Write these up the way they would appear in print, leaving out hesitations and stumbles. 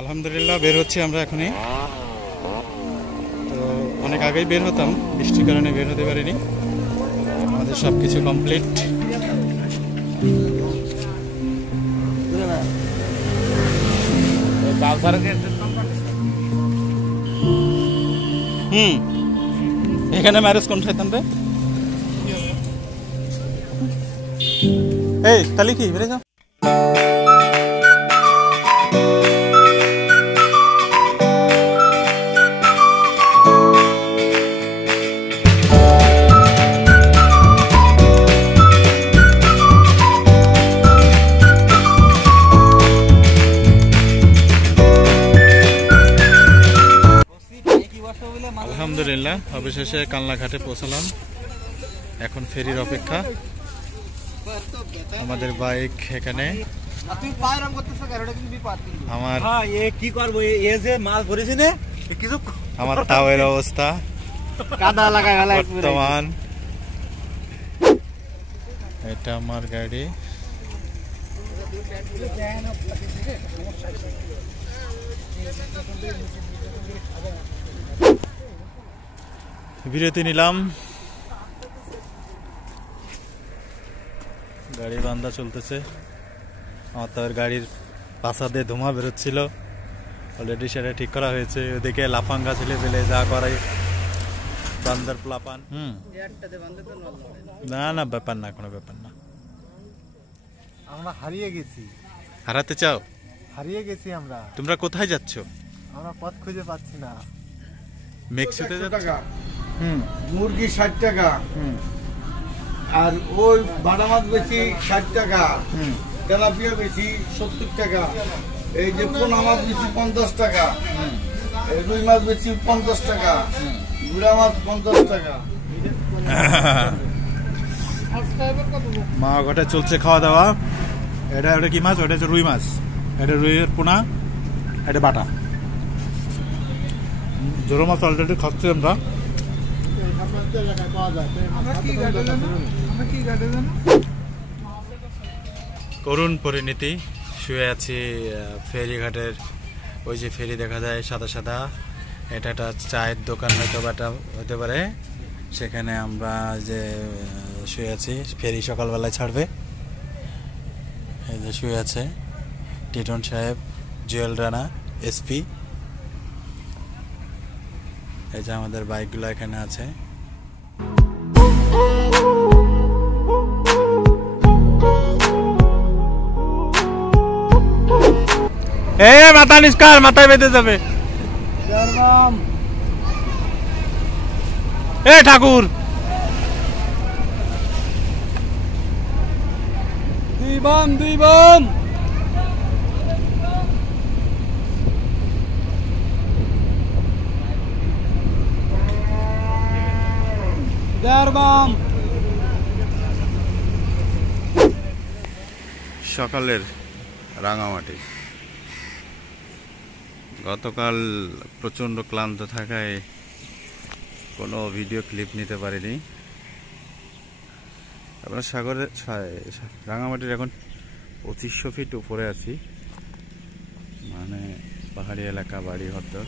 আলহামদুলিল্লাহ বের হচ্ছি আমরা এখনই। তো অনেক আগেই বের হতাম, বৃষ্টির কারণে বের হতে পারিনি। আমাদের সব কিছু কমপ্লিট। এখানে ম্যারেজ কোন ঠাইতাম রে? এই তাহলে কি বেড়ে যাও। আলহামদুলিল্লাহ অবশেষে কালনা ঘাটে পৌঁছালাম। এখন ফেরির অপেক্ষা। আমাদের বাইক এখানে। আমার তাওয়ের অবস্থা বর্তমান। এটা আমার গাড়ি। বিরতি নিলাম। গাড়ি বান্ধা চলতেছে। আমার তো গাড়ির পাশা দিয়ে ধোঁয়া বেরোচ্ছিল, অলরেডি সেটা ঠিক করা হয়েছে। ওদিকে লাফাঙ্গা ছেলে পেলে যা করে বান্দার প্লাপান। না না ব্যাপার না, কোনো ব্যাপার না। আমরা হারিয়ে গেছি। হারাতে চাও? হারিয়ে গেছি আমরা। তোমরা কোথায় যাচ্ছ? আমরা পথ খুঁজে পাচ্ছি না। মেক্সিকোতে যাচ্ছ? মুরগি 60 টাকা, আর ওই বাটা মাছ বেশি 60 টাকা, তেলাপিয়া বেশি 70 টাকা, এই যে পোনা মাছ বেশি 50 টাকা, এই রুই মাছ বেশি 50 টাকা, গুড়া মাছ 50 টাকা। মা ঘটে চলছে খাওয়া দাওয়া। এটা কি মাছ? ওটা হচ্ছে রুই মাছ। এটা রুইয়ের পোনা, এটা বাটা। জোরো মাছ অলরেডি খাচ্ছি আমরা। করুণ পরিণতি। শুয়ে আছি ফেরিঘাটের। ওই যে ফেরি দেখা যায় সাদা সাদা, এটা একটা চায়ের দোকান হয়তো বাটা হতে পারে। সেখানে আমরা যে শুয়ে আছি, ফেরি সকালবেলায় ছাড়বে। এই যে শুয়ে আছে টিটন সাহেব, জুয়েল রানা, এসপি। এই যে আমাদের বাইকগুলো এখানে আছে। মাথা নিষ্কার, মাথায় বেঁধে যাবে। এ ঠাকুর, দুই বাম। সকালের রাঙামাটি। গতকাল প্রচণ্ড ক্লান্ত থাকায় কোনো ভিডিও ক্লিপ নিতে পারিনি। আমরা সাগরের রাঙামাটির এখন 2500 ফিট উপরে আছি, মানে পাহাড়ি এলাকা, বাড়ি ঘরদর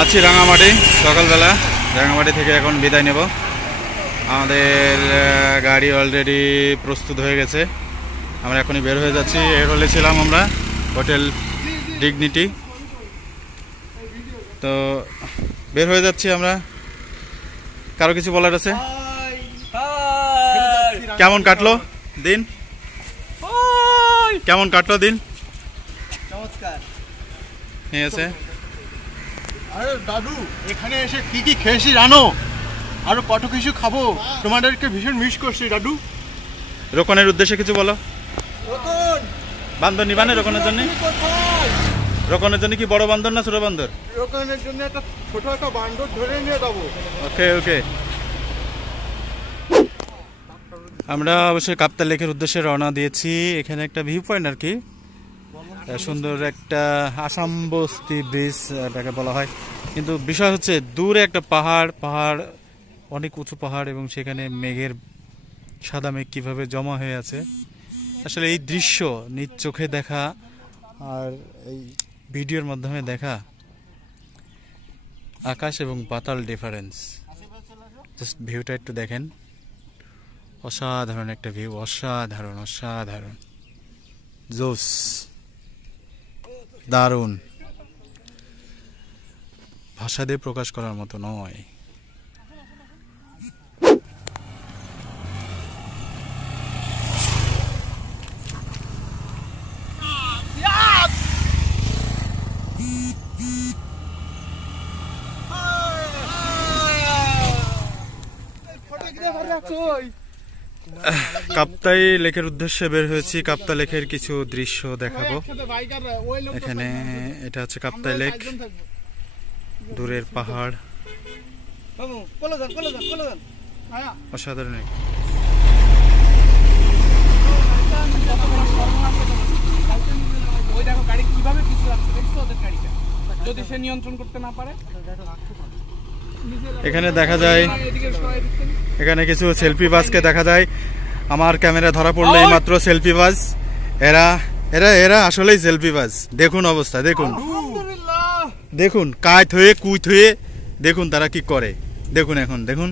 আছি রাঙামাটি। সকালবেলা রাঙামাটি থেকে এখন বিদায় নেব। আমাদের গাড়ি অলরেডি প্রস্তুত হয়ে গেছে। আমরা এখনই বের হয়ে যাচ্ছি। এর হলে ছিলাম আমরা হোটেল ডিগনিটি। তো বের হয়ে যাচ্ছি আমরা। কারো কিছু বলার আছে? কেমন কাটলো দিন? কেমন কাটলো দিন? নমস্কার। ঠিক আছে। আরে দাদু, এখানে এসে কি কি খেয়েছি জানো? আরো কত কিছু খাবো। তোমাদেরকে ভীষণ মিস করছি দাদু। রোকনের উদ্দেশ্যে কিছু বলো। বান্দর নিবানে রোকনের জন্য? রোকনের জন্য কি বড় বান্দর না ছোট বান্দর? রোকনের জন্য একটা ছোট একটা বান্দর ধরে নিয়ে যাবো। ওকে। আমরা অবশ্যই কাপ্তাই লেকের উদ্দেশ্যে রওনা দিয়েছি। এখানে একটা ভিউ পয়েন্ট আর কি, সুন্দর একটা আসাম বস্তি ব্রিজ এটাকে বলা হয়। কিন্তু বিষয় হচ্ছে দূরে একটা পাহাড়, অনেক উঁচু পাহাড়, এবং সেখানে মেঘের সাদা মেঘ কিভাবে জমা হয়ে আছে। আসলে এই দৃশ্য নিজ চোখে দেখা আর এই ভিডিওর মাধ্যমে দেখা আকাশ এবং পাতাল ডিফারেন্স। জাস্ট ভিউটা একটু দেখেন, অসাধারণ একটা ভিউ, অসাধারণ অসাধারণ, জোস, দারুণ, ভাষা দিয়ে প্রকাশ করার মতো নয়। কাপ্তাই লেকের উদ্দেশ্যে বের হয়েছি। কাপ্তাই লেকের কিছু দৃশ্য দেখাবো। এখানে এটা হচ্ছে কাপ্তাই লেক, দূরের পাহাড়, অসাধারণ। যদি সে নিয়ন্ত্রণ করতে না পারে। এখানে দেখা যায়, এখানে কিছু সেলফি বাসকে দেখা যায়। আমার ক্যামেরা ধরা পড়লো এই মাত্র সেলফি বাস। এরা এরা এরা আসলেই সেলফি বাস। দেখুন অবস্থা, দেখুন দেখুন, কায় থয়ে কুই থয়ে দেখুন তারা কি করে। দেখুন এখন দেখুন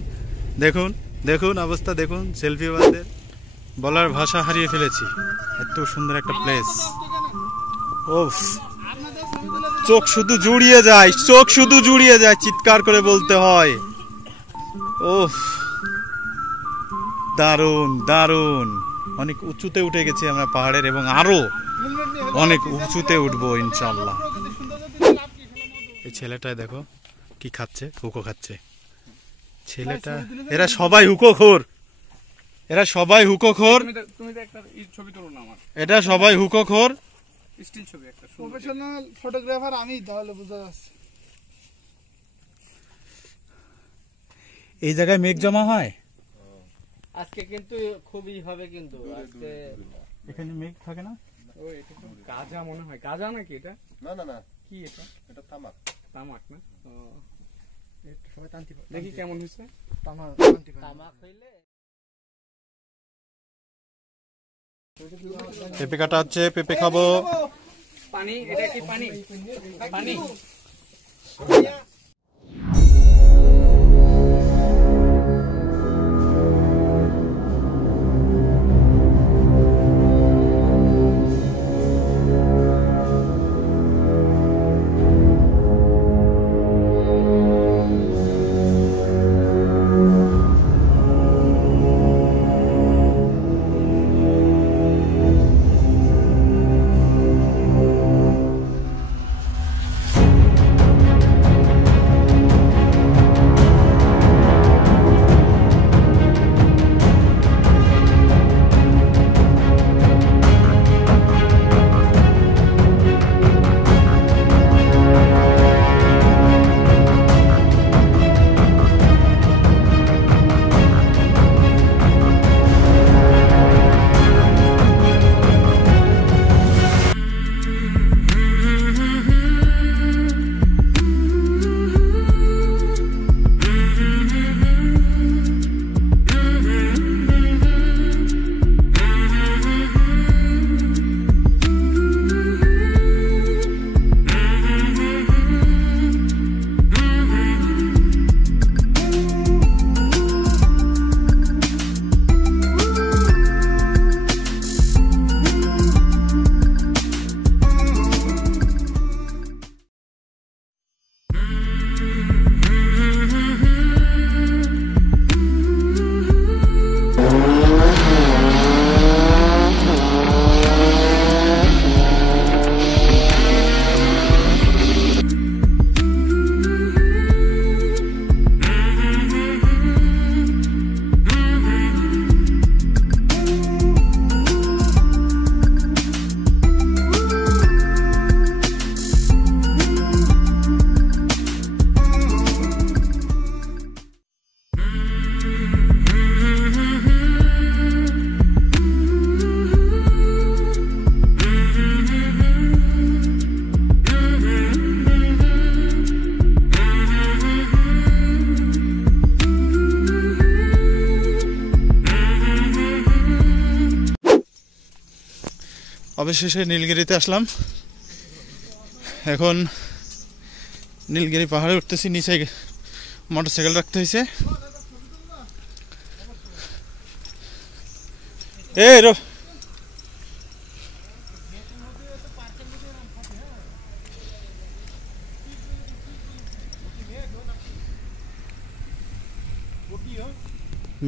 দেখুন দেখুন অবস্থা দেখুন সেলফি বাসদের। বলার ভাষা হারিয়ে ফেলেছি, এত সুন্দর একটা প্লেস। ওফ, চোখ শুধু জুড়িয়ে যায়, চোখ শুধু জুড়িয়ে যায়, চিৎকার করে বলতে হয়। ওফ, দারুণ দারুণ। অনেক উঁচুতে উঠে গেছি আমরা পাহাড়ের, এবং আরো অনেক উঁচুতে উঠবো ইনশাল্লাহ। এই ছেলেটাই দেখো কি খাচ্ছে, হুকো খাচ্ছে ছেলেটা। এরা সবাই হুকোখোর, এরা সবাই হুকোখোর। তুমি তো একটা ছবি তুলো না আমার। এটা সবাই হুকোখোর। স্টিল ছবি একটা। প্রফেশনাল ফটোগ্রাফার আমি, তাহলে বোঝা যাচ্ছে। এই জায়গায় মেঘ জমা হয় আজকে, কিন্তু খুবই হবে কিন্তু আজকে। এখানে মেঘ থাকে না। ও এটা তো গাঁজা মনে হয়। গাঁজা নাকি এটা? না না না, কি এটা? এটা তামাক। তামাক না? ও, এটা সবাই তান্তি। দেখি কেমন হয়েছে। তামাক তামাক হইলে পেঁপে কাটা হচ্ছে, পেঁপে খাবো। পানি, এটা কি পানি? পানি। অবশেষে নীলগিরিতে আসলাম। এখন নীলগিরি পাহাড়ে উঠতেছি, নিচে মোটরসাইকেল রাখতে হয়েছে।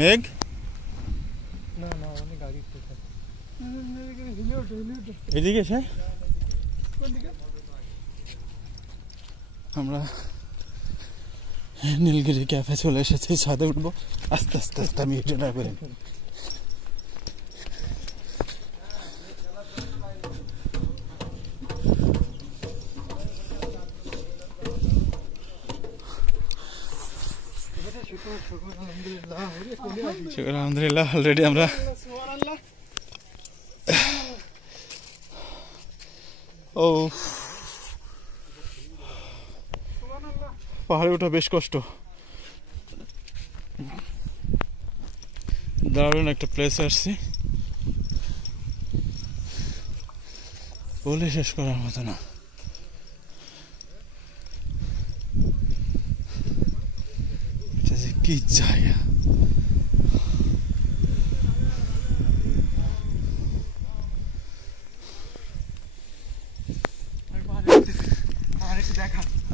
মেঘ এদিকে স্যার, আমরা নীলগিরি ক্যাফে চলে এসেছি, ছাদে উঠবো। আস্তে আস্তে আস্তে আমি হেঁটে না পারি। আলহামদুলিল্লাহ অলরেডি আমরা পাহাড়ে ওঠা বেশ কষ্ট। দারুণ একটা প্লেস আসছি, বলে শেষ করার মতো না। এটা যে কি জায়গা!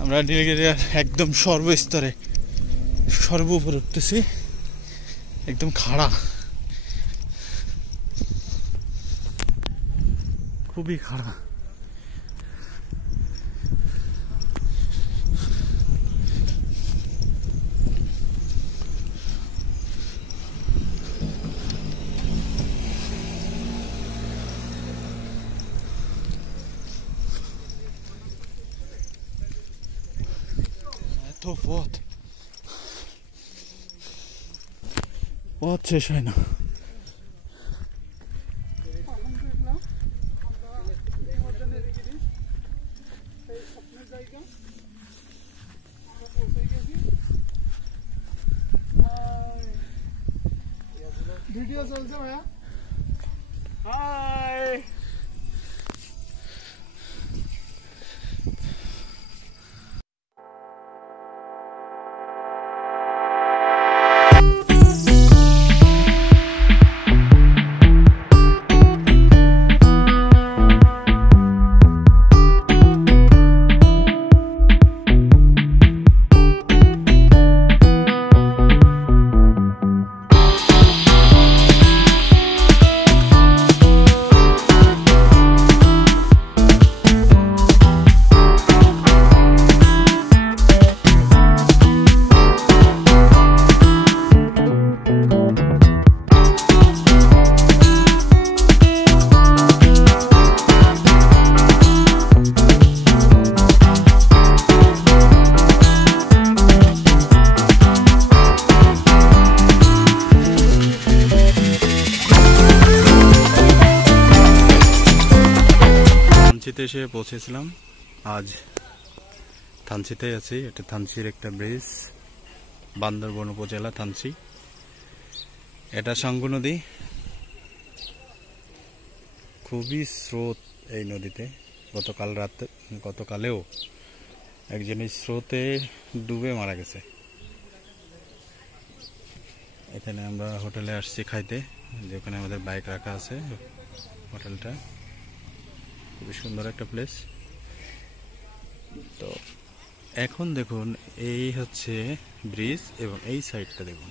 আমরা নীলগিরির একদম সর্বস্তরে সর্বোপরে উঠতেছি, একদম খাড়া, খুবই খাড়া। এত পথ শেষ হয় না। ভিডিও চলছে ভাইয়া। হাই, থানচিতে এসে পৌঁছেছিলাম। আজ থানচিতে আছি। এটা থানচির একটা ব্রিজ, বান্দরবন উপজেলা থানচি। এটা সাঙ্গু নদী, খুবই স্রোত এই নদীতে। গতকালেও একজন স্রোতে ডুবে মারা গেছে। এখানে আমরা হোটেলে আসছি খাইতে, যেখানে আমাদের বাইক রাখা আছে। হোটেলটা খুবই সুন্দর একটা প্লেস। তো এখন দেখুন, এই হচ্ছে ব্রিজ, এবং এই সাইডটা দেখুন,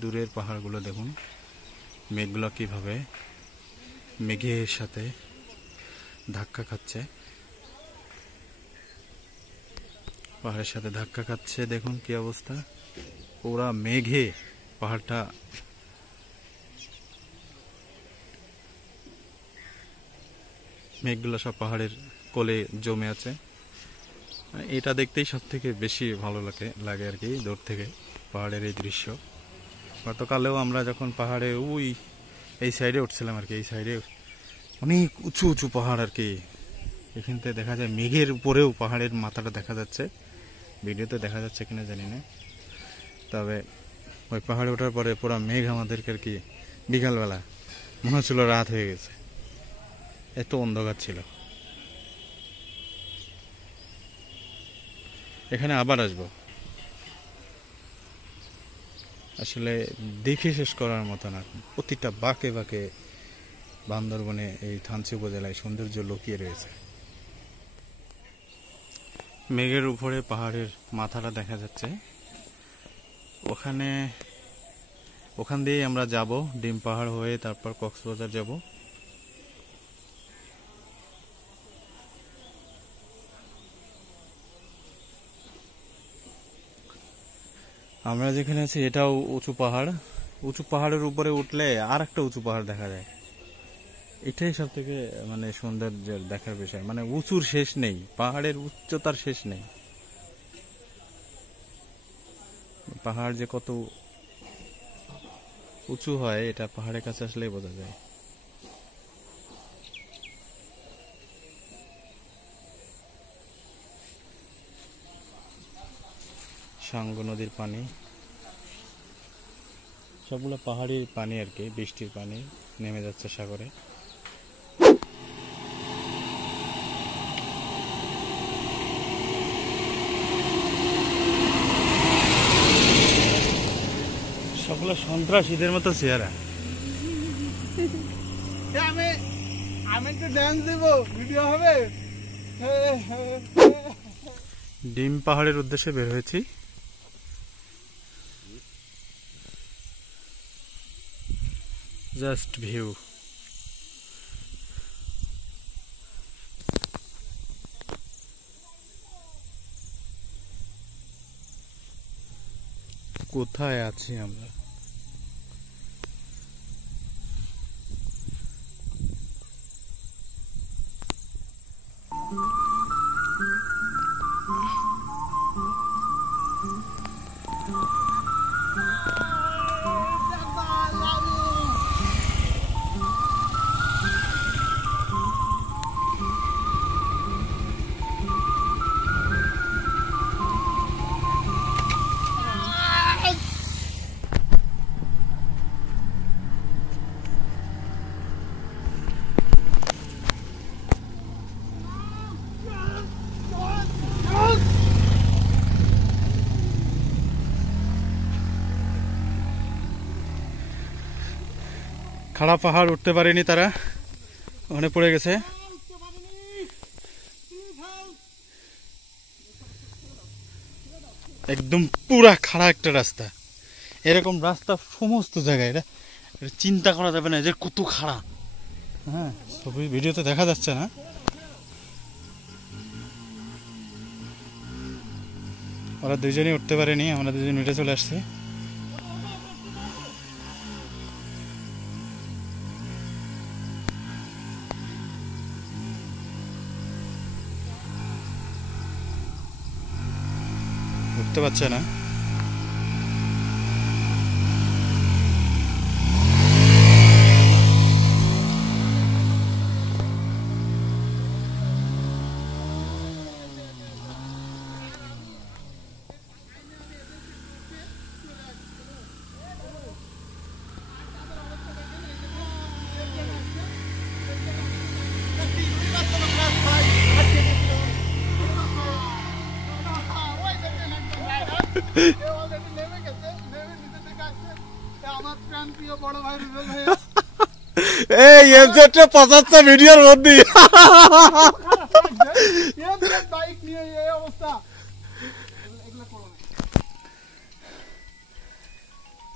দূরের পাহাড়গুলো দেখুন, মেঘগুলো কিভাবে মেঘের সাথে ধাক্কা খাচ্ছে, পাহাড়ের সাথে ধাক্কা খাচ্ছে। দেখুন কি অবস্থা, পুরা মেঘে পাহাড়টা মেঘগুলো সব পাহাড়ের কোলে জমে আছে। এটা দেখতেই সব থেকে বেশি ভালো লাগে আর কি, দূর থেকে পাহাড়ের এই দৃশ্য। গতকালেও আমরা যখন পাহাড়ে এই সাইডে উঠছিলাম আর কি, এই সাইডে অনেক উঁচু উঁচু পাহাড় আর কি। এখানতে দেখা যায় মেঘের উপরেও পাহাড়ের মাথাটা দেখা যাচ্ছে। ভিডিওতে দেখা যাচ্ছে কিনা জানি না, তবে ওই পাহাড়ে ওঠার পরে পুরো মেঘ আমাদেরকে আর কি বিকালবেলা মনে হচ্ছিল রাত হয়ে গেছে, এত অন্ধকার ছিল। এখানে আবার আসবো। আসলে দেখে শেষ করার মতো না, প্রতিটা বাঁকে বাঁকে বান্দরবনে এই থানচি উপজেলায় সৌন্দর্য লুকিয়ে রয়েছে। মেঘের উপরে পাহাড়ের মাথাটা দেখা যাচ্ছে, ওখান দিয়ে আমরা যাব ডিম পাহাড় হয়ে, তারপর কক্সবাজার যাব। আমরা যেখানে আছি এটাও উঁচু পাহাড়, উঁচু পাহাড়ের উপরে উঠলে আর একটা উঁচু পাহাড় দেখা যায়। এটাই সব থেকে মানে সৌন্দর্যের দেখার বিষয়, মানে উঁচুর শেষ নেই, পাহাড়ের উচ্চতার শেষ নেই। পাহাড় যে কত উঁচু হয় এটা পাহাড়ের কাছে আসলেই বোঝা যায়। সাঙ্গ নদীর পানি, সবগুলো পাহাড়ি পানি আর কি, বৃষ্টির পানি নেমে যাচ্ছে সাগরে। সবগুলো সন্ত্রাসীদের মতো চেহারা। আমি একটু ডান্স দেব, ভিডিও হবে। ডিম পাহাড়ের উদ্দেশ্যে বের হয়েছি। Just view. কোথায় আছি আমরা? খাড়া পাহাড় উঠতে পারেনি তারা, ওখানে পড়ে গেছে। একদম পুরা খাড়া একটা রাস্তা, এরকম রাস্তা সমস্ত জায়গায়, এটা চিন্তা করা যাবে না যে কত খাড়া। হ্যাঁ, ছবি ভিডিওতে দেখা যাচ্ছে না। ওরা দুইজনই উঠতে পারেনি, আমরা দুজন উঠে চলে আসছি। উঠতে পারছে না। এই এমজেডটা 75 ভিডিওর মধ্যে বাইক নিয়ে এই অবস্থা।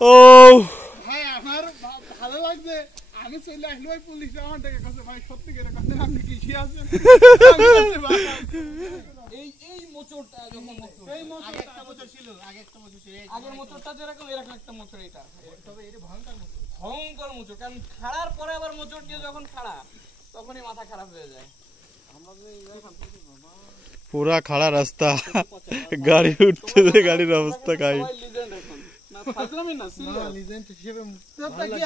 ও ভাই আমার ভালো লাগছে, আমি চলে আসলে ভাই পুলিশ আমার ডেকে কাছে, ভাই সত্যি করে কাছে আপনি কি আছেন? এই মোচড়টা যখন এই মোচড় একটা মোচড় ছিল, আগে একটা মোচড় ছিল, আগের মোচড়টা যেরকম এরকম একটা মোচড়, এটা তবে এটা ভয়ঙ্কর মোচড়, কারণ খাড়ার পরে আবার মোচড় দিয়ে যখন খাড়া তখনই মাথা খারাপ হয়ে যায়। পুরা খাড়া রাস্তা, গাড়ি উঠতেছে, গাড়ির অবস্থা কাই।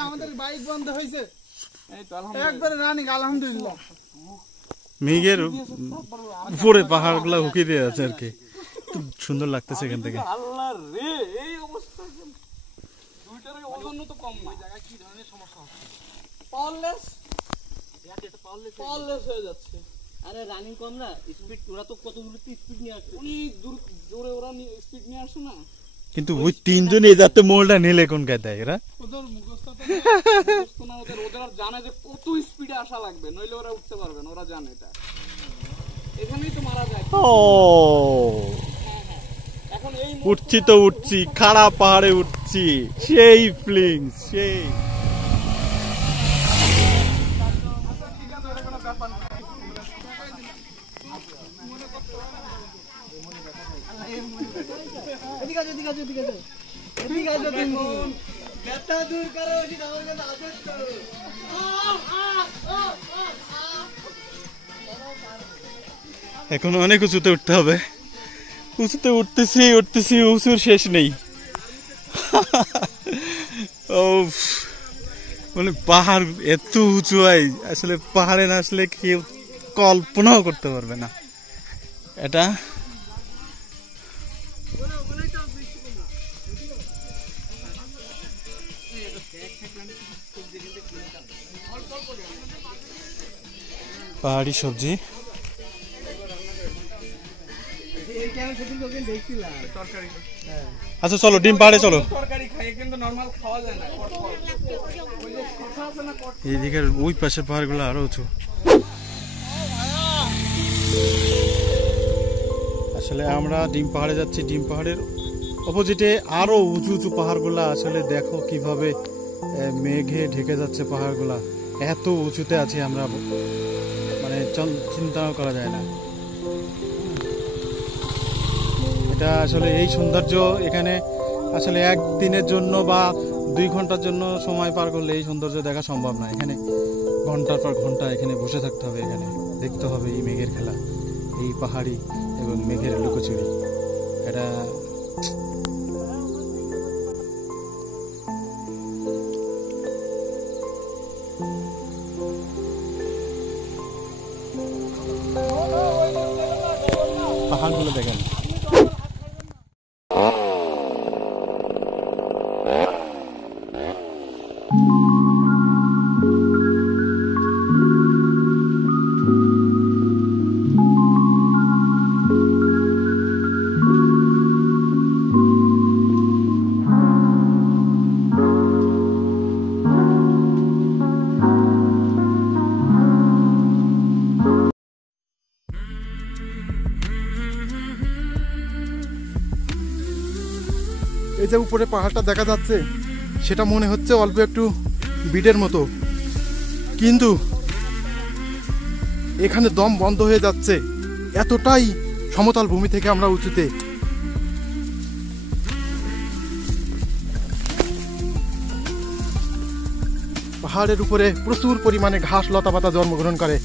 আমাদের বাইক বন্ধ হয়েছে, একবারে রানিং আলহামদুলিল্লাহ। মেঘের উপরে পাহাড় গুলা হুকি দিয়ে আছে আর কি, খুব সুন্দর লাগতেছে এখান থেকে। আল্লাহ রে, এই অবস্থা দুইটার ওজন তো কম না। জায়গায় কি ধরনের সমস্যা হচ্ছে? পাওয়ারলেস হয়ে যাচ্ছে। আরে রানিং কম না, স্পিড ওরা তো কত দূর স্পিড নিয়ে আসছে, অনেক দূর জোরে ওরা স্পিড নিয়ে আসে না। কিন্তু ওই তিনজন এই যাতে মোলটা নিলে কোন কায়দায় এরা ওদের মুখস্থ না, ওদের আর জানে যে কত স্পিডে আসা লাগবে, নইলে ওরা উঠতে পারবে না, ওরা জানে এটা। এখানেই তো মারা যায়। ও এখন এই উঠছি তো উঠছি, খাড়া পাহাড়ে উঠছি, সেই ফিলিংস সেই। এখন অনেক উঁচুতে উঠতে হবে, উঁচুতে উঠতেছি উঠতেছি, উঁচুর শেষ নেই। ও মানে পাহাড় এত উঁচু হয়, আসলে পাহাড়ে না আসলে কেউ কল্পনাও করতে পারবে না এটা। পাহাড়ি সবজি। আচ্ছা চলো ডিম পাহাড়ে চলো। তরকারি খাই কিন্তু নরমাল খাওয়া যায় না। ওই যে কথা আছে না, এইদিকের ওই পাশের পাহাড়গুলো আরো উঁচু। আসলে আমরা ডিম পাহাড়ে যাচ্ছি, ডিম পাহাড়ের অপোজিটে আরো উঁচু উঁচু পাহাড়গুলা। আসলে দেখো কিভাবে মেঘে ঢেকে যাচ্ছে পাহাড়গুলা, এত উঁচুতে আছি আমরা, মানে চিন্তাও করা যায় না। এটা আসলে এই সৌন্দর্য এখানে আসলে একদিনের জন্য বা 2 ঘন্টার জন্য সময় পার করলে এই সৌন্দর্য দেখা সম্ভব না। এখানে ঘন্টার পর ঘন্টা এখানে বসে থাকতে হবে, এখানে দেখতে হবে এই মেঘের খেলা, এই পাহাড়ি এবং মেঘের লুকোচুরি। এটা পাহাড়গুলো দেখেন। এই যে উপরে পাহাড়টা দেখা যাচ্ছে, সেটা মনে হচ্ছে অল্প একটু বিটের মতো, কিন্তু এখানে দম বন্ধ হয়ে যাচ্ছে, এতটাই সমতল ভূমি থেকে আমরা উঁচুতে। পাহাড়ের উপরে প্রচুর পরিমাণে ঘাস লতাপাতা জন্মগ্রহণ করে,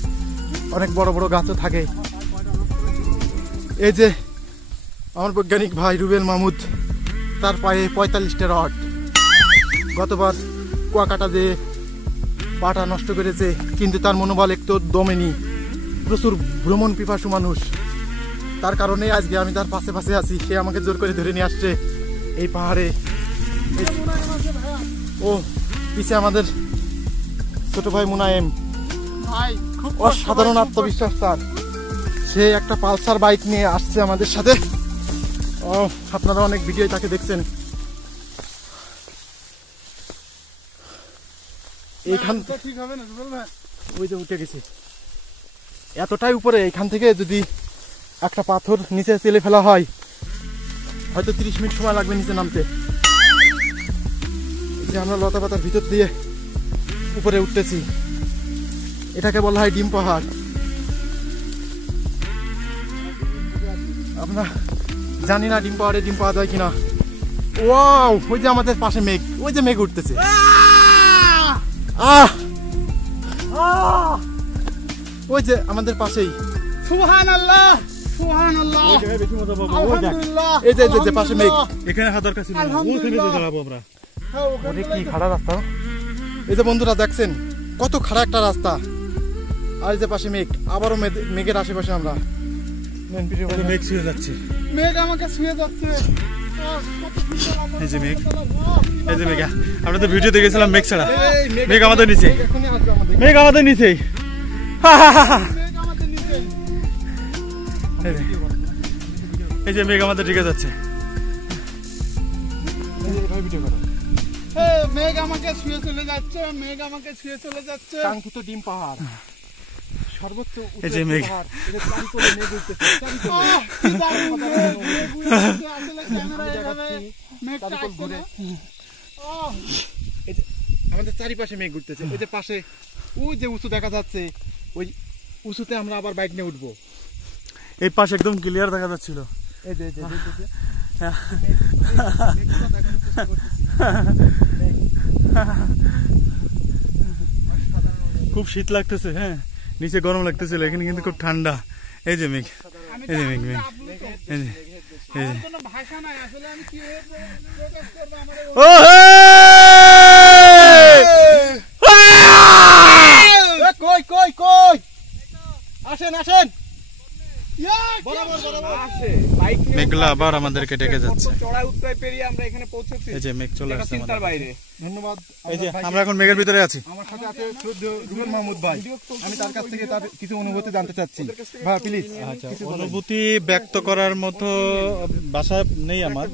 অনেক বড় বড় গাছও থাকে। এই যে আমার বৈজ্ঞানিক ভাই রুবেল মাহমুদ, তার পায়ে 45টা রড। গতবার কুয়াকাটা দিয়ে পাটা নষ্ট করেছে, কিন্তু তার মনোবল একটু দমেনি। প্রচুর ভ্রমণ পিপাসু মানুষ, তার কারণে আজকে আমি তার পাশে পাশে আছি। সে আমাকে জোর করে ধরে নিয়ে আসছে এই পাহাড়ে। ও পিছে আমাদের ছোট ভাই মুনায়েম, অসাধারণ আত্মবিশ্বাস তার। সে একটা পালসার বাইক নিয়ে আসছে আমাদের সাথে। ও আপনারা অনেক ভিডিও তাকে দেখছেন। এইখান ঠিক হবে না, ওই যে উঠে গেছে এতটাই উপরে। এখান থেকে যদি একটা পাথর নিচে চেলে ফেলা হয়, হয়তো 30 মিনিট সময় লাগবে নিচে নামতে। যে আমরা লতা পাতার ভিতর দিয়ে উপরে উঠতেছি, এটাকে বলা হয় ডিম পাহাড়। আমরা জানি না ডিম পাহাড়ে ডিম পাওয়া যায় কিনা। ওয়াও, ওই যে আমাদের পাশে মেঘ, ওই যে মেঘ উঠতেছে। ওই যে আমাদের পাশেই। সুবহানাল্লাহ, সুবহানাল্লাহ, আলহামদুলিল্লাহ। এই যে পাশে মেঘ, এখানে হাজার কাছে দাঁড়াবো আমরা। ওরে কি খাড়া রাস্তা। এই যে বন্ধুরা দেখছেন কত খাড়া একটা রাস্তা, আর এই যে পাশে মেঘ, আবারও মেঘের আশেপাশে আমরা। মেঘ ছুঁয়ে যাচ্ছে, মেঘ আমাকে ছুঁয়ে যাচ্ছে। এই যে মেঘ, এই যে মেঘ, আমরা তো ভিডিও দেখেছিলাম মেঘ ছাড়া। মেঘ আমাদের নিচে, মেঘ আমাদের নিচে। এই যে মেঘ আমাদের ঢেকে যাচ্ছে। মেঘ আমাকে ছুঁয়ে চলে যাচ্ছে, মেঘ আমাকে ছুঁয়ে চলে যাচ্ছে। কাঙ্ক্ষিত ডিম পাহাড়, সর্বোচ্চ এই যে মেঘ। আমাদের চারিপাশে মেঘ ঘুরতেছে। ওই যে পাশে ওই যে উঁচু দেখা যাচ্ছে, ওই উঁচুতে আমরা আবার বাইক নিয়ে উঠবো। এই পাশে একদম ক্লিয়ার দেখা যাচ্ছিল। এই যে খুব শীত লাগতেছে, হ্যাঁ নিচে গরম লাগতেছিল, এখানে কিন্তু খুব ঠান্ডা। এই যে মেঘ, এই যে মেঘ, মেঘ, এই যে, এই যে। ও কই কই কই, আসেন আসেন। মেঘগুলো আবার আমাদেরকে ডেকে যাচ্ছে। চড়াই উত্তরায় পেরিয়ে আমরা এখানে পৌঁছেছি। এই যে মেঘ চলে আসছে চিন্তার বাইরে। ধন্যবাদ। এই যে আমরা এখন মেঘের ভিতরে আছি। আমার সাথে আছে রুবেল মাহমুদ ভাই, আমি তার কাছ থেকে তার কিছু অনুভূতি জানতে চাচ্ছি। ভাই প্লিজ। আচ্ছা, অনুভূতি ব্যক্ত করার মতো ভাষা নেই আমার,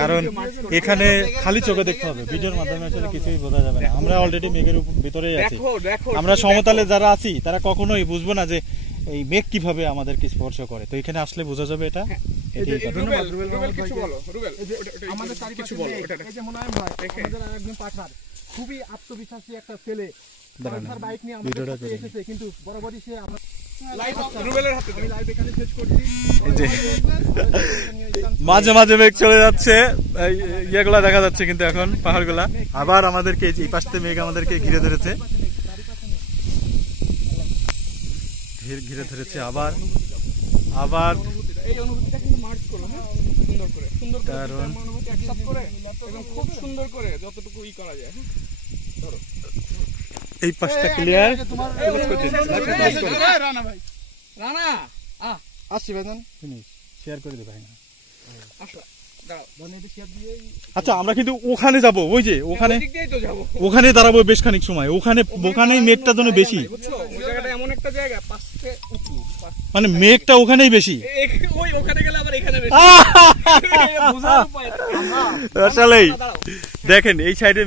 কারণ এখানে খালি চোখে দেখতে হবে, ভিডিওর মাধ্যমে আসলে কিছুই বোঝা যাবে না। আমরা অলরেডি মেঘের ভিতরেই আছি। আমরা সমতলে যারা আছি তারা কখনোই বুঝবো না যে এই মেঘ কিভাবে আমাদেরকে স্পর্শ করে। তো এখানে আসলে বোঝা যাবে এটা। আমাদের চারিপাশে এই যে মোনায়েম ভাই, আমাদের আরেকজন পাঠার, খুবই আত্মবিশ্বাসী একটা ছেলে, তার বাইক নিয়ে আমাদের কাছে এসেছে, কিন্তু বরাবরই সে আমরা লাইভ এখানে শেষ করছি। মাঝে মাঝে মেঘ চলে যাচ্ছে, ইয়েগুলা দেখা যাচ্ছে, কিন্তু এখন পাহাড়গুলা আবার আমাদেরকে এই পাশ থেকে মেঘ আমাদেরকে ঘিরে ধরেছে, ঘিরে ধরেছে আবার আবার। এই অনুভূতিটা কিন্তু মার্চ করো, হ্যাঁ সুন্দর করে কারণ অনুভূতি একসাথে করে এবং খুব সুন্দর করে যতটুকু ই করা যায়। ধরো এই পাশটা ক্লিয়ার। রানা ভাই, রানা আসছি ভাইজান, শেয়ার করে দেব ভাই না। আসো দাঁড়াও, আচ্ছা আমরা কিন্তু ওখানে যাব, ওই যে ওখানে ওখানে দাঁড়াবো বেশ খানিক সময়, ওখানেই মেঘটা যেন বেশি, ওই জায়গাটা এমন একটা জায়গা পাশে উঁচু, মানে মেঘটা ওখানেই বেশি। ওই ওখানে গেলে আবার এখানে বেশি। আসলেই দেখেন এই সাইডে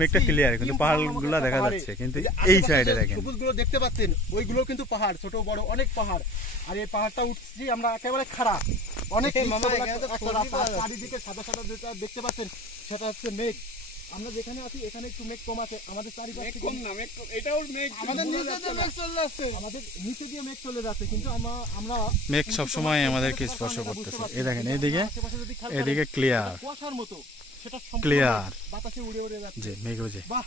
মেঘটা ক্লিয়ার, কিন্তু পাহাড়গুলো দেখা যাচ্ছে, কিন্তু এই সাইডে দেখেন সবুজগুলো দেখতে পাচ্ছেন, ওইগুলো কিন্তু পাহাড়, ছোট বড় অনেক পাহাড়। আর এই পাহাড়টা উঠছি আমরা একেবারে খাড়া, অনেক চারিদিকে সাদা সাদা যেটা দেখতে পাচ্ছেন সেটা হচ্ছে মেঘ। আমরা যেখানে আছি এখানে একটু মেঘ কম আছে, আমাদের চারিপাশে কম না মেঘ, এটাও মেঘ, আমাদের নিচে দিয়ে মেঘ চলে যাচ্ছে, আমাদের নিচে দিয়ে মেঘ চলে যাচ্ছে, কিন্তু আমরা মেঘ সবসময় আমাদেরকে স্পর্শ করতেছে। এই দেখেন এদিকে ক্লিয়ার, কুয়াশার মতো সেটা ক্লিয়ার বাতাসে উড়ে উড়ে যাচ্ছে। যে মেঘ, ওই যে বাহ,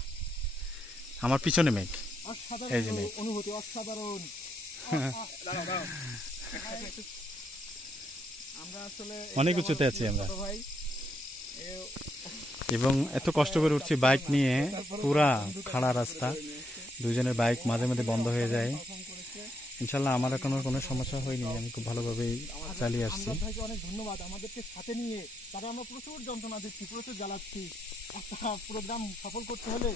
আমার পিছনে মেঘ, অসাধারণ এই যে মেঘ, অনুভূতি, অসাধারণ। আমরা আসলে অনেক উঁচুতে আছি আমরা, এবং এত কষ্ট করে উঠছি বাইক নিয়ে, পুরা খাড়া রাস্তা, দুজনের বাইক মাঝে মাঝে বন্ধ হয়ে যায়। ইনশাল্লাহ আমার এখনো কোনো সমস্যা হয়নি, আমি খুব ভালোভাবেই চালিয়ে আসছি। ভাইকে অনেক ধন্যবাদ, আমাদেরকে সাথে নিয়ে। তারা আমরা প্রচুর যন্ত্রণা দিচ্ছি, প্রচুর জ্বালাচ্ছি। একটা প্রোগ্রাম সফল করতে হলে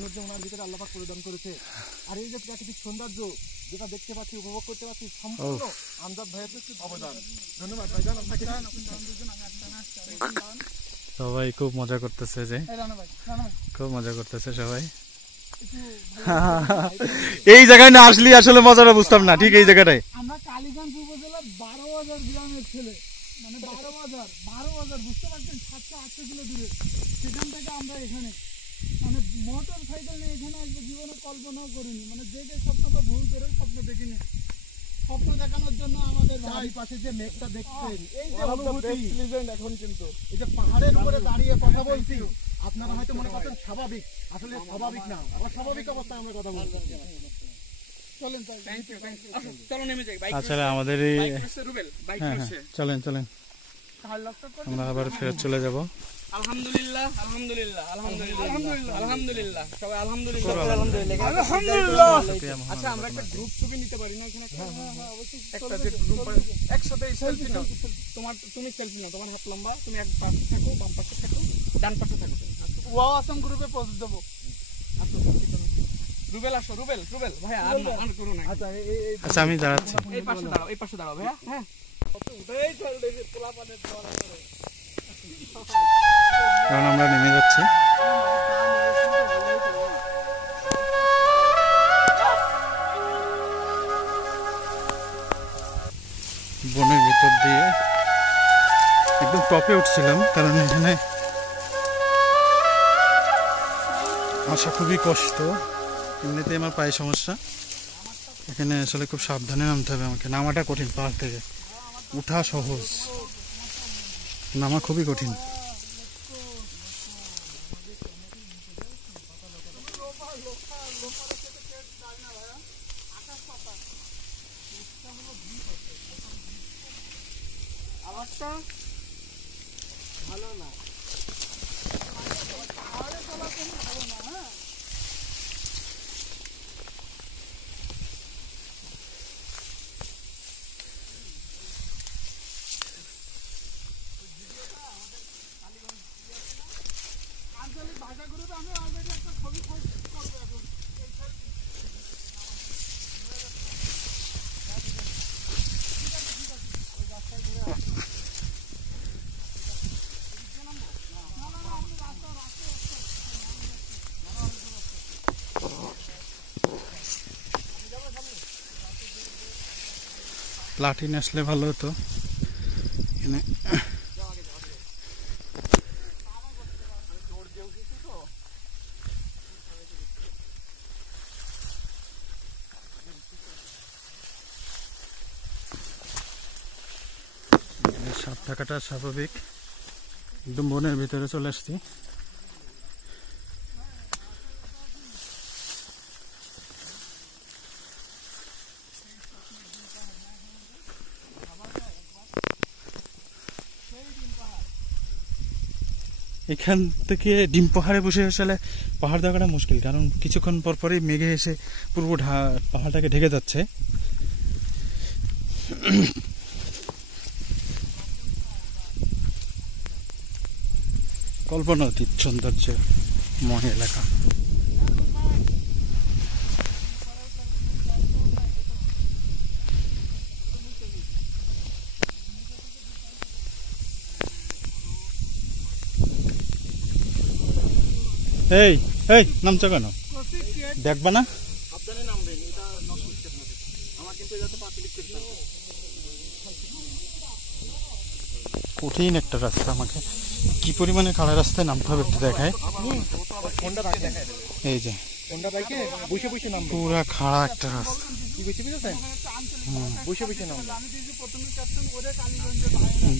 ধৈর্য ওনার ভিতরে আল্লাহ পাক প্রদান করেছে। আর এই যে প্রাকৃতিক সৌন্দর্য যেটা দেখতে পাচ্ছি, উপভোগ করতে পারছি, সম্পূর্ণ আমজাদ ভাইয়ের অবদান। ধন্যবাদ ভাইজান আপনাকে। সবাই খুব মজা করতেছে, যে খুব মজা করতেছে সবাই। এই জায়গায় না আসলে আসলে মজাটা বুঝতাম না, ঠিক এই জায়গাটায়। আমরা কালীগঞ্জ উপজেলার 12,000 গ্রামের ছেলে, মানে 12,000 বুঝতে পারছেন, 700-800 কিলো দূরে। সেখান থেকে আমরা এখানে, মানে মোটর সাইকেল নিয়ে এখানে আসবো জীবনে কল্পনাও করিনি, মানে যে স্বপ্নটা ভুল করে স্বপ্ন দেখিনি। স্বপ্ন দেখানোর জন্য আমাদের ভাই পাশে যে মেঘটা দেখছেন, এই যে অনুভূতি, এখন কিন্তু এই যে পাহাড়ের উপরে দাঁড়িয়ে কথা বলছি, আপনারা হয়তো মনে করছেন স্বাভাবিক, আসলে স্বাভাবিক না, অস্বাভাবিক অবস্থায় আমরা কথা বলছি। আচ্ছা আমাদের চলেন আমরা আবার ফেরত চলে যাব। আলহামদুলিল্লাহ, আলহামদুলিল্লাহ, আলহামদুলিল্লাহ, আলহামদুলিল্লাহ, সবাই আলহামদুলিল্লাহ, আলহামদুলিল্লাহ। আচ্ছা আমরা একটা গ্রুপ ছবি নিতে পারি না ওখানে? একটা যে গ্রুপ একসাথে সেলফি নাও, তুমি সেলফি নাও, তোমার হাত লম্বা, তুমি এক পাশে থাকো, বাম পাশে থাকো, ডান পাশে থাকো। ওয়াও আসাম গ্রুপে পোস্ট দেবো। রুবেল আসো, রুবেল ভাইয়া আর না, আর করো না। আচ্ছা আমি দাঁড়াচ্ছি। এই পাশে দাঁড়াও ভাইয়া। হ্যাঁ কারণ আমরা নেমে যাচ্ছি। বনের ভিতর দিয়ে একদম টপে উঠছিলাম, কারণ এখানে আসা খুবই কষ্ট। এমনিতে আমার পায়ে সমস্যা, এখানে আসলে খুব সাবধানে নামতে হবে আমাকে। নামাটা কঠিন, পাহাড় থেকে উঠা সহজ, নামা খুবই কঠিন। প্লাটিন আসলে ভালো হতো এখানে। সাপ থাকাটা স্বাভাবিক। একদম বনের ভিতরে চলে আসছি। এখান থেকে ডিম পাহাড়ে বসে আসলে পাহাড় দেখাটা মুশকিল, কারণ কিছুক্ষণ পর পরই মেঘে এসে পুরো পাহাড়টাকে ঢেকে যাচ্ছে। কল্পনাতীত সৌন্দর্যময় এলাকা। এই এই নামছো কেন? দেখবা না? কঠিন একটা রাস্তা, আমাকে কি পরিমাণে খাড়া রাস্তায় নামতে হবে একটু দেখায়। এই যে পুরা খাড়া একটা রাস্তা,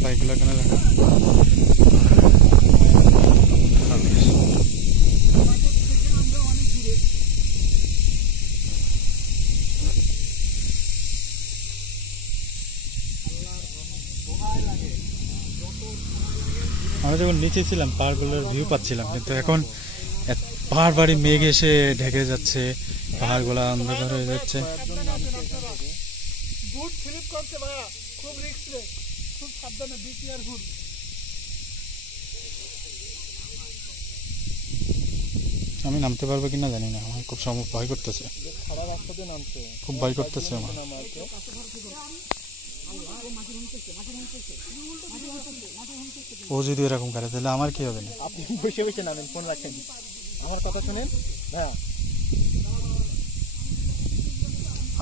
বাইকগুলো কেন দেখা আমরা যখন নিচে ছিলাম পাহাড়গুলোর ভিউ পাচ্ছিলাম, কিন্তু এখন পাহাড় বাড়ি মেঘ এসে ঢেকে যাচ্ছে, পাহাড়গুলো অন্ধকার হয়ে যাচ্ছে। আমি নামতে পারবো কিনা জানি না, আমার খুব ভয় করতেছে, খুব ভয় করতেছে আমার। ও যদি এরকম করে তাহলে আমার কি হবে না? আপনি বসে বসে নামেন, ফোন রাখেন, আমার কথা শুনেন ভাইয়া।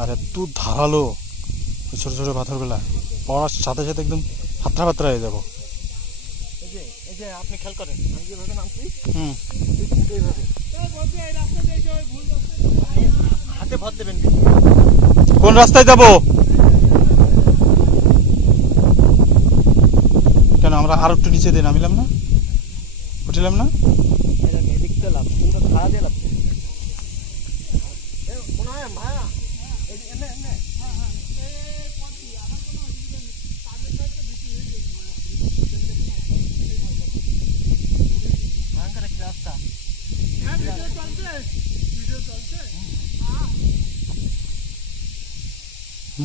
আর এত ধারালো ছোট ছোট পাথরগুলা পড়ার সাথে সাথে একদম হাতরা পাতরা হয়ে যাবো। এই যে আপনি খেয়াল করেন, আমি যেভাবে নামছি এইভাবে হাতে ভর দেবেন। কোন রাস্তায় যাবো? কেন আমরা আর একটু নিচে দিয়ে নামিলাম না, উঠিলাম না?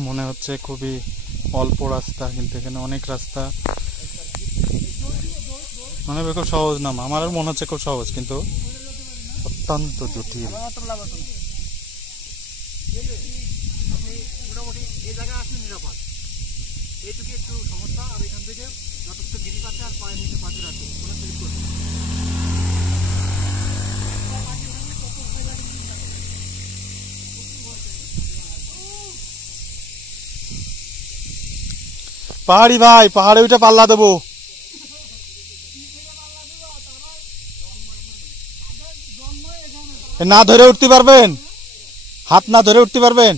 মনে হচ্ছে খুবই অল্প রাস্তা, কিন্তু এখানে অনেক রাস্তা। মনে হবে খুব সহজ নাম, আমার মনে হচ্ছে খুব সহজ, কিন্তু অত্যন্ত জটিল। আপনি মোটামুটি এই জায়গায় আসলে নিরাপদ। এইটুকু একটু সমস্যা, আর এখান থেকে যথেষ্ট গিরিপ আছে আর পায়ের নিচে পাথর আছে, কোনো স্লিপ করবে না। পাহাড়ি ভাই, পাহাড়ে উঠে পাল্লা দেবো। না ধরে উঠতে পারবেন? হাত না ধরে উঠতে পারবেন?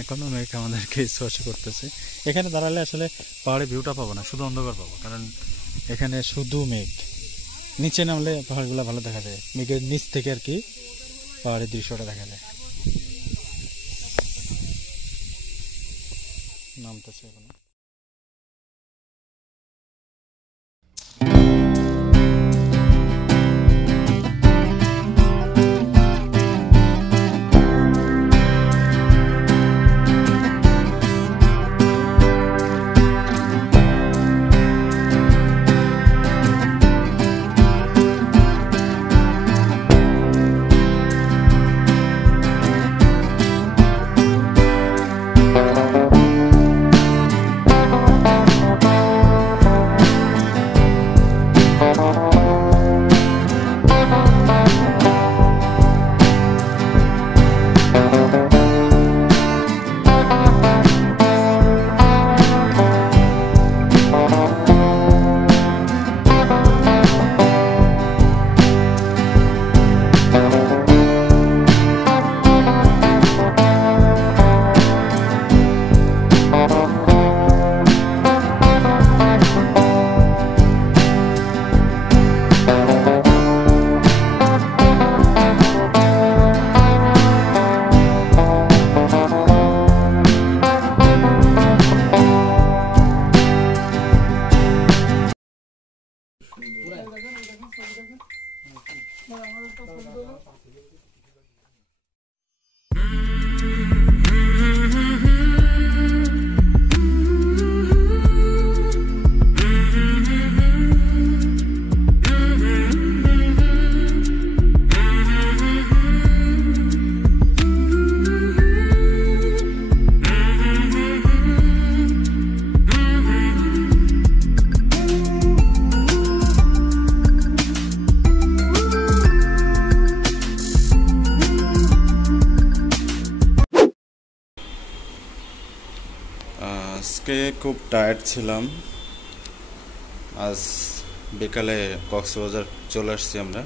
এখনো মেঘ আমাদেরকে স্পর্শ করতেছে। এখানে দাঁড়ালে আসলে পাহাড়ে ভিউটা পাবো না, শুধু অন্ধকার পাবো, কারণ এখানে শুধু মেঘ। নিচে নামলে পাহাড়গুলো ভালো দেখা যায়, মেঘের নিচ থেকে আর কি পাহাড়ের দৃশ্যটা দেখা যায়। নামতেছে এখন। আজকে খুব টায়ার্ড ছিলাম। আজ বিকালে কক্সবাজার চলে আসছি আমরা,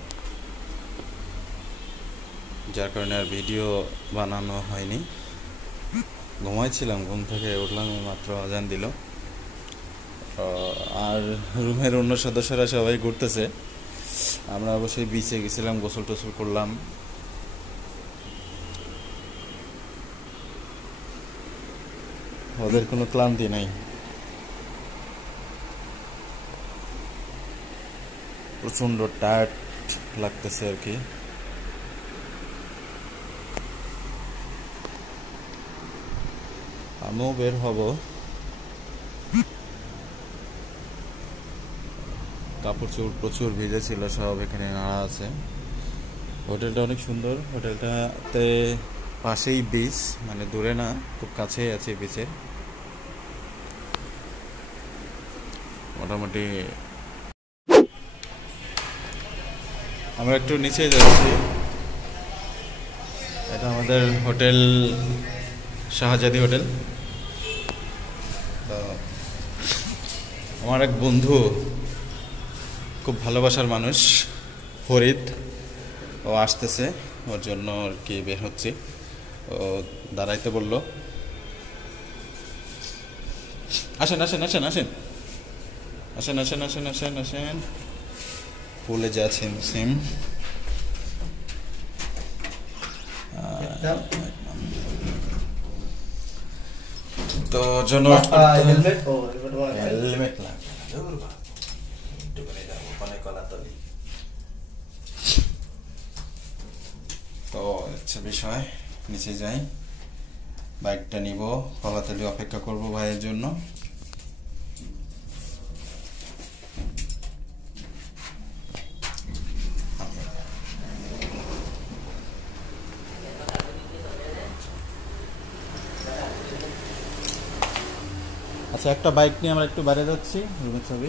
যার কারণে আর ভিডিও বানানো হয়নি। ঘুমাইছিলাম, ঘুম থেকে উঠলাম মাত্র আজান দিল। আর রুমের অন্য সদস্যরা সবাই ঘুরতেছে। আমরা অবশ্যই বিচে গেছিলাম, গোসল টোসল করলাম। ওদের কোনো ক্লান্তি নাই, প্রচন্ড টায়ার্ড লাগতেছে আর কি। আমিও বের হব, কাপড় চোপড় প্রচুর ভিজে ছিল, সব এখানে নাড়া আছে। হোটেলটা অনেক সুন্দর, হোটেলটাতে পাশেই বিচ, মানে দূরে না, খুব কাছেই আছে বিচের। মোটামুটি আমরা একটু নিচে যাচ্ছি। এটা আমাদের হোটেল শাহজাদি হোটেল। তো আমার এক বন্ধু, খুব ভালোবাসার মানুষ, ফরিদ, ও আসতেছে, ওর জন্য আর কি বের হচ্ছে। ও দাঁড়াইতে বললো। আসেন আসেন আসেন আসেন আসেন আসেন আসেন আসেন আসেন পুলে যাচ্ছেন সিম। তো জন্য হেলমেট তো আচ্ছা বিষয়, নিচে যাই, বাইকটা নিব, কলাতলি অপেক্ষা করব ভাইয়ের জন্য। আচ্ছা, একটা বাইক নিয়ে আমরা একটু বাইরে যাচ্ছি, রুমের ছবি।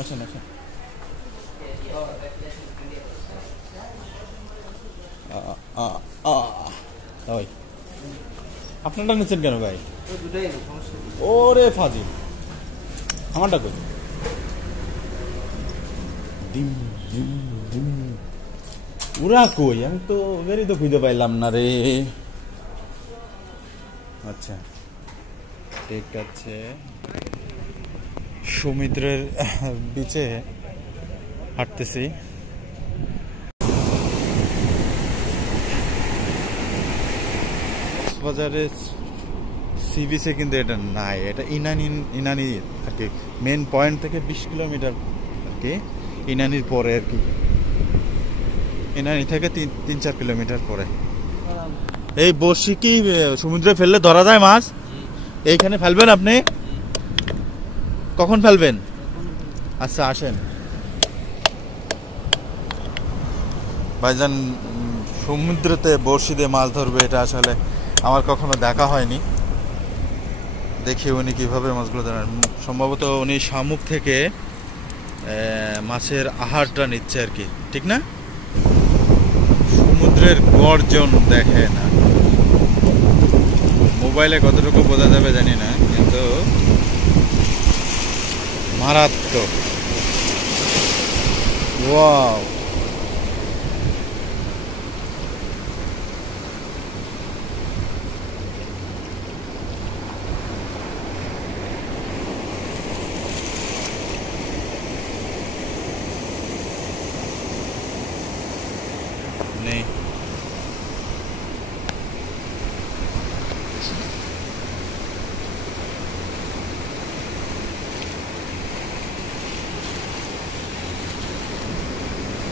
আসেন আসেন। ওই আপনারটা নিচ্ছেন কেন ভাই? ওরে ফাজিল, আমারটা কই? ডিম ডিম ডিম ওরা কই? আমি তো ওদেরই তো খুঁজে পাইলাম না রে। আচ্ছা ঠিক আছে, সমুদ্রের বিচে হাঁটতেছি। কক্সবাজারের সি বিচে কিন্তু এটা নাই, এটা ইনানি আর কি, মেন পয়েন্ট থেকে 20 কিলোমিটার আর কি, ইনানির পরে আর কি, ইনানি থেকে 3-4 কিলোমিটার পরে। এই বড়শি কি সমুদ্রে ফেললে ধরা যায় মাছ? এইখানে ফেলবেন আপনি? কখন ফেলবেন? আচ্ছা আসেন ভাইজান, সমুদ্রেতে বড়শি দিয়ে মাছ ধরবে এটা আসলে আমার কখনো দেখা হয়নি। দেখি উনি কিভাবে মাছগুলো ধরেন। সম্ভবত উনি শামুক থেকে মাছের আহারটা নিচ্ছে আর কি, ঠিক না? সমুদ্রের গর্জন দেখে না, মোবাইলে কতটুকু বোঝা যাবে জানি না, কিন্তু মারাত্মক। ওয়াও, নেই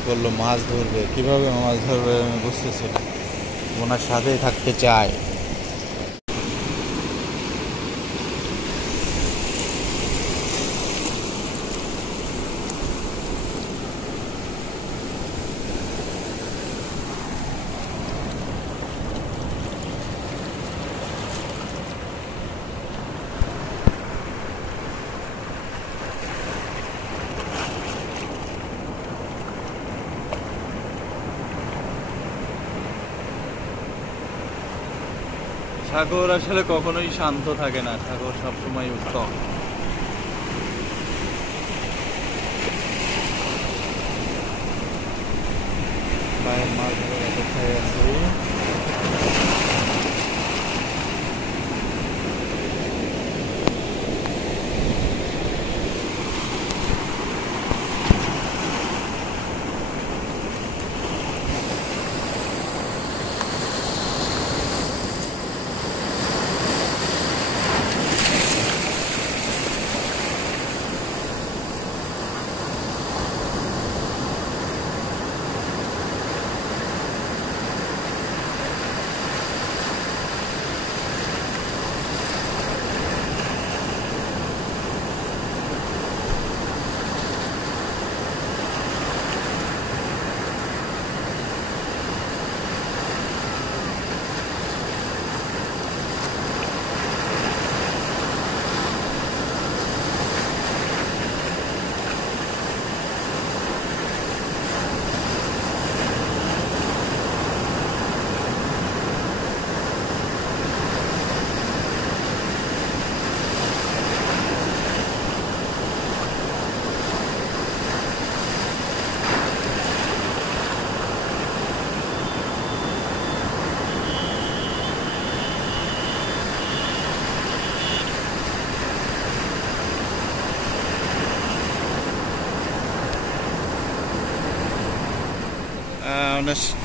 বললো মাছ ধরবে, কিভাবে মাছ ধরবে আমি বুঝতেছি না, ওনার সাথেই থাকতে চাই। সাগর আসলে কখনোই শান্ত থাকে না, সাগর সবসময় উত্তম। মাছ ধরার অপেক্ষায় আছি।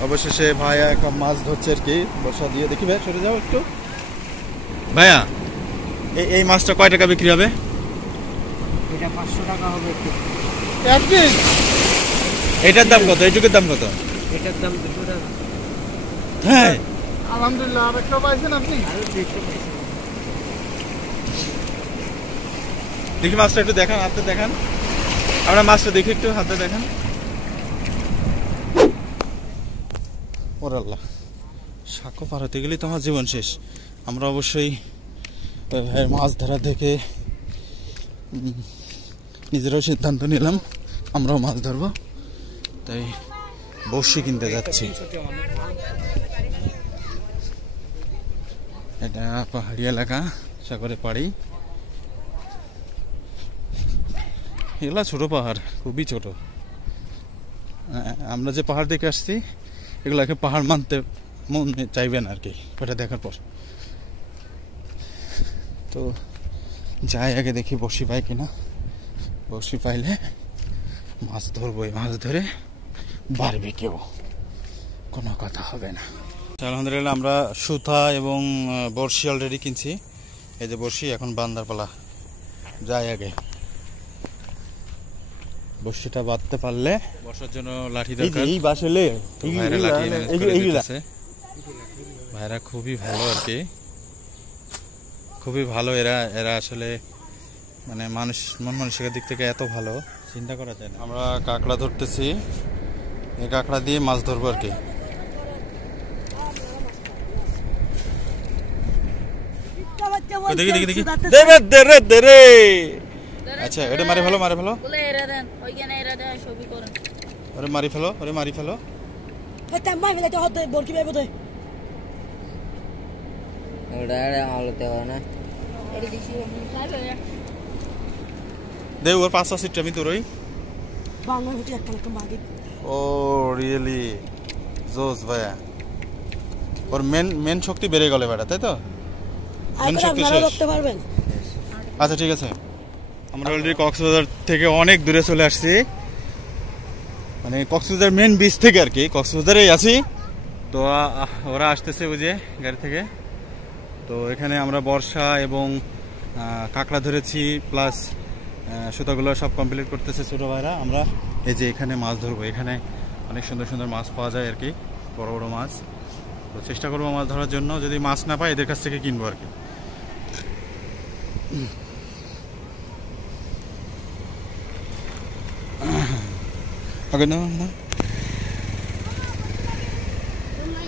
অবশেষে ভাইয়া একটা মাছ ধরছে আর কি, বর্ষা দিয়ে। দেখি ভাই, সরে যাও একটু। ভাইয়া এই মাছটা কয় টাকা বিক্রি হবে? এটা 500 টাকা হবে একদিন। এটার দাম কত? এইটুকুর দাম কত? এটার দাম 200 টাকা। হ্যাঁ আলহামদুলিল্লাহ। আর একটা পাইছেন আপনি? আরো 200 টাকা। দেখি মাছটা একটু দেখান, হাতে দেখান। আমরা মাছটা দেখি একটু, হাতে দেখান। ওরে আল্লাহ, সাঁকো পার হতে গেলেই তো আমার জীবন শেষ। আমরা অবশ্যই মাছ ধরা দেখে নিজেরাও সিদ্ধান্ত নিলাম আমরাও মাছ ধরবো, তাই বড়শি কিনতে যাচ্ছি। এটা পাহাড়ি এলাকা, সাগরে পাড়ি। এগুলা ছোট পাহাড়, খুবই ছোট। আমরা যে পাহাড় দেখে আসছি এগুলাকে পাহাড় মানতে মন চাইবেন আর কি ওটা দেখার পর। তো যাই আগে দেখি বড়শি পাই কিনা। বড়শি পাইলে মাছ ধরবো, মাছ ধরে বাড়বে কেউ, কোনো কথা হবে না। আলহামদুলিল্লাহ আমরা সুতা এবং বড়শি অলরেডি কিনছি। এই যে বড়শি, এখন বান্দার পালা। যাই আগে বড়শিটা বাঁধতে পারলে বসার জন্য লাঠি দরকার। এই বাসলে ভাইরা খুবই ভালো আর কি, খুবই ভালো। এরা আসলে মানে মানুষ মন মানসিকের দিক থেকে এত ভালো, চিন্তা করা যায় না। আমরা কাঁকড়া ধরতেছি, এই কাঁকড়া দিয়ে মাছ ধরবো আর কি। দেখি দেখি দেখি, আচ্ছা এটা মারি ফেলো, মারি ফেলো, ওরে মারি ফেলো, ওরে মারি ফেলো। দে ওর 5 সিট আমি তোর ওই। ও রিয়েলি জোস ভাইয়া, ওর মেন শক্তি বেড়ে গেল বেটা, তাই তো? মেন শক্তি শেষ। আচ্ছা ঠিক আছে, আমরা অলরেডি কক্সবাজার থেকে অনেক দূরে চলে আসছি, মানে কক্সবাজার মেন বিচ থেকে আর কি, কক্সবাজারেই আছি। তো ওরা আসতেছে ওই যে গাড়ি থেকে। তো এখানে আমরা বর্ষা এবং কাঁকড়া ধরেছি, প্লাস সুতাগুলো সব কমপ্লিট করতেছে ছোটো ভাইরা। আমরা এই যে এখানে মাছ ধরবো, এখানে অনেক সুন্দর সুন্দর মাছ পাওয়া যায় আর কি, বড় বড় মাছ। তো চেষ্টা করবো মাছ ধরার জন্য, যদি মাছ না পাই এদের কাছ থেকে কিনবো আর কি। ওকে না না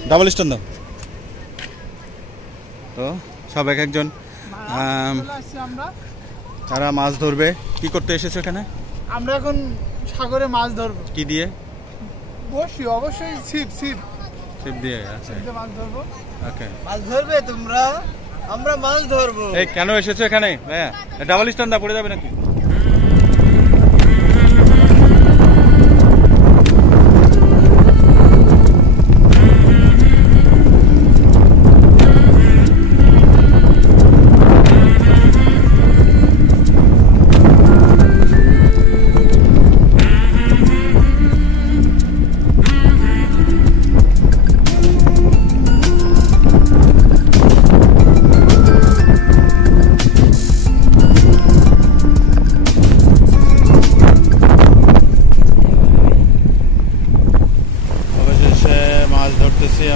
ডাবল স্টোন দাও। তো সব এক একজন তারা মাছ ধরবে। কি করতে এসেছো এখানে? আমরা এখন সাগরে মাছ ধরবো। কি দিয়ে? বসি, অবশ্যই ছিপ দিয়ে। আচ্ছা মাছ ধরবো। ওকে, মাছ ধরবে তোমরা? আমরা মাছ ধরবো। এই কেন এসেছো এখানে ভাইয়া? ডাবল স্টোন দা পড়ে যাবে নাকি?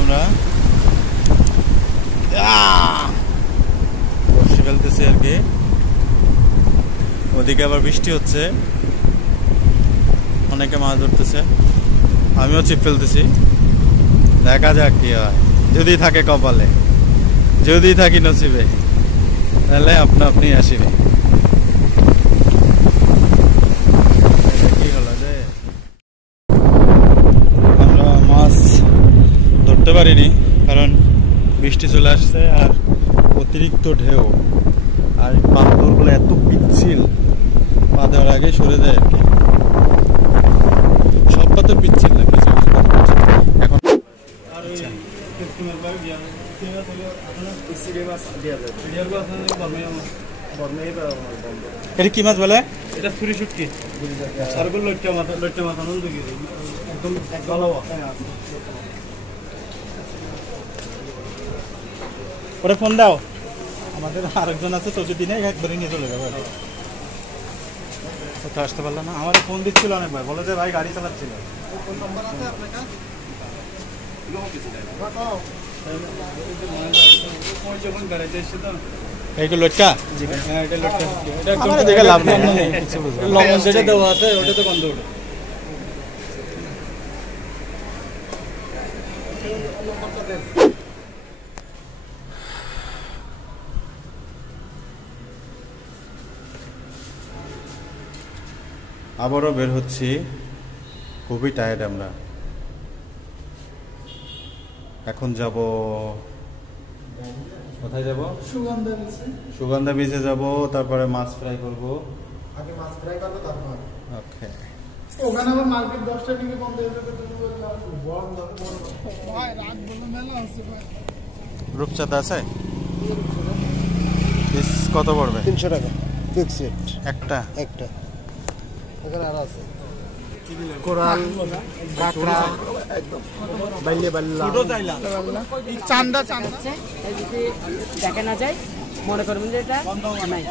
আমরা বর্ষি ফেলতেছি আর কি। ওদিকে আবার বৃষ্টি হচ্ছে, অনেকে মাছ ধরতেছে, আমিও ছিপ ফেলতেছি। দেখা যাক কি হয়, যদি থাকে কপালে, যদি থাকি নসিবে, তাহলে আপনা আপনি আসিবে। কি হলো যে আমরা মাছ ধরতে পারিনি, কারণ বৃষ্টি চলে আসছে আর অতিরিক্ত ঢেউ, আর পাথরগুলো এত পিচ্ছিল, পা দেওয়ার আগে সরে যায় আর কি। সব পাথর পিচ্ছিল না, কিছু কিছু এখন এটা কি মাছ বলে? এটা ছুরি শুটকি, সারগুলো লইট্টা মাথা একদম ভালো। ওরে ফোন দাও, আমাদের আরেকজন আছে চৌধুরী নেই, এক ধরে নিয়ে চলে যাবে। কোথাও আসতে পারলো না, আমার ফোন দিচ্ছিল অনেকবার, বলে যে ভাই গাড়ি চালাচ্ছিল। এইগুলো লটকা, দেখে লাভ নেই, লবণ যেটা দেওয়া আছে ওটা তো গন্ধ ওঠে। আবারও বের হচ্ছি, খুবই টায়ার্ড আমরা। এখন যাব কোথায় যাব? সুগন্ধা বিচে যাব, তারপরে মাছ ফ্রাই করব। আগে মাছ ফ্রাই করব তারপর। ওকে। ওখানে আবার মার্কেট 10টা থেকে বন্ধ হয়ে যাবে, তুমি বললা বড় ভাই রাত বলে মেলা আছে ভাই। রূপচাঁদা আছে? পিস কত পড়বে? 300 টাকা ফিক্সড একটা। একটা। এখানে আর আছে কোরাল, কাঁকড়া, একদম বাইলে বাল্লা, ছোট চাইলা, চান্দা চান্দা। এই যদি দেখে না যায় মনে করবেন যে এটা নাই।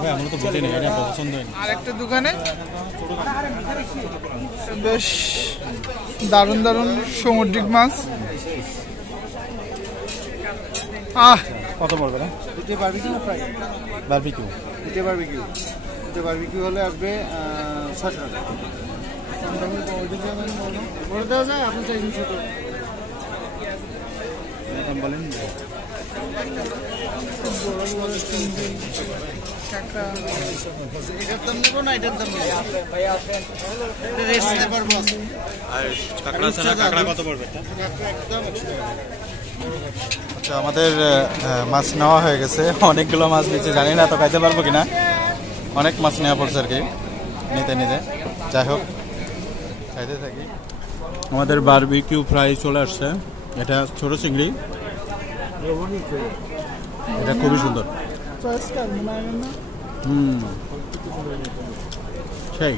ভাই আমরা তো বুঝি না, এটা পছন্দ হয়নি। আরেকটা দোকানে বেশ দারুণ দারুণ সামুদ্রিক মাছ। কত পড়বে না? এটা বারবিকিউ না ফ্রাই? বারবিকিউ। এটা বারবিকিউ। এটা বারবিকিউ হলে আসবে 600 টাকা। বড় দেওয়া যায়, আপনি চাইছেন ছোট? এখন বলেন। এটার দাম নেবো না এটার দাম নেবো? আর কাঁকড়া আছে না? কাঁকড়া কত পড়বে? একদম 100 টাকা। আচ্ছা, আমাদের মাছ নেওয়া হয়ে গেছে, অনেকগুলো মাছ নিচ্ছে, জানি না তো খাইতে পারবো কিনা। অনেক মাছ নেওয়া পড়ছে আর কি, নিতে নিতে। যাই হোক, খাইতে থাকি। আমাদের বারবিকিউ ফ্রাই চলে আসছে। এটা ছোট চিংড়ি, এটা খুবই সুন্দর। সেই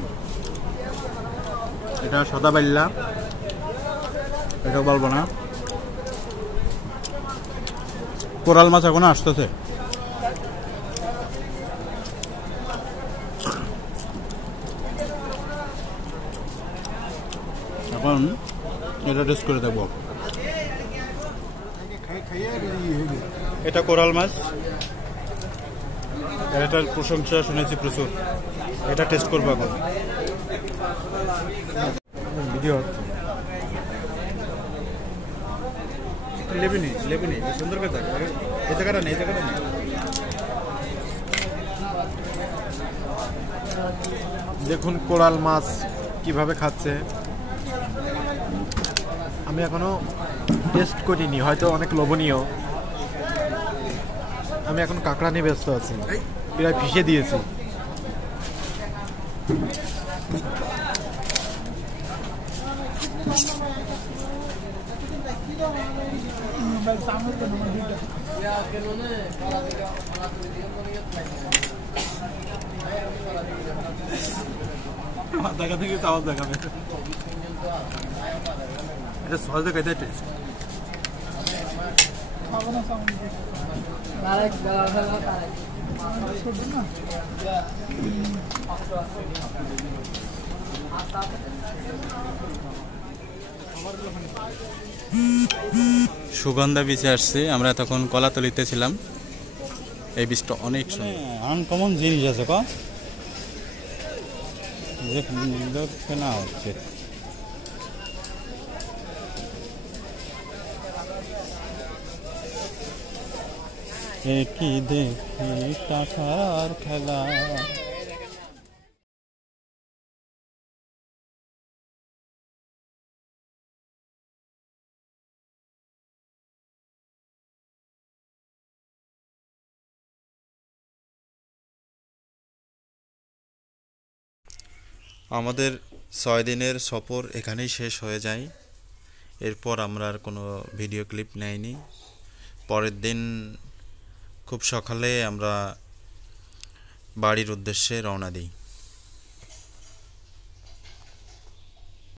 এটা সাদা বাইল্লা, এটা বলবো না। কোরাল মাছ এখনো আসতেছে। এখন এটা টেস্ট করে দেবো। এটা কোরাল মাছ, এটার প্রশংসা শুনেছি প্রচুর। এটা টেস্ট করবো এখন। ভিডিও হচ্ছে লেবিনি লেবিনি সুন্দর করে থাকে। এই জায়গাটা নেই, এই জায়গাটা নেই। দেখুন কোরাল মাছ কিভাবে খাচ্ছে। আমি এখনো টেস্ট করিনি, হয়তো অনেক লোভনীয়। আমি এখন কাঁকড়া নিয়ে ব্যস্ত আছি, প্রায় ফিশে দিয়েছি। দেখা থেকে চাওয়াল দেখাবে। এটা সহজে খাইতে টেস্ট। সুগন্ধা বিচে আসছি আমরা, তখন কলাতলিতে ছিলাম। এই বীজটা অনেক সুন্দর, আনকমন জিনিস আছে ক কেনা হচ্ছে। কি দেখি টাকার খেলা। আমাদের 6 দিনের সফর এখানেই শেষ হয়ে যায়। এরপর আমরা আর কোনো ভিডিও ক্লিপ নেইনি। পরের দিন খুব সকালে আমরা বাড়ির উদ্দেশ্যে রওনা দিই।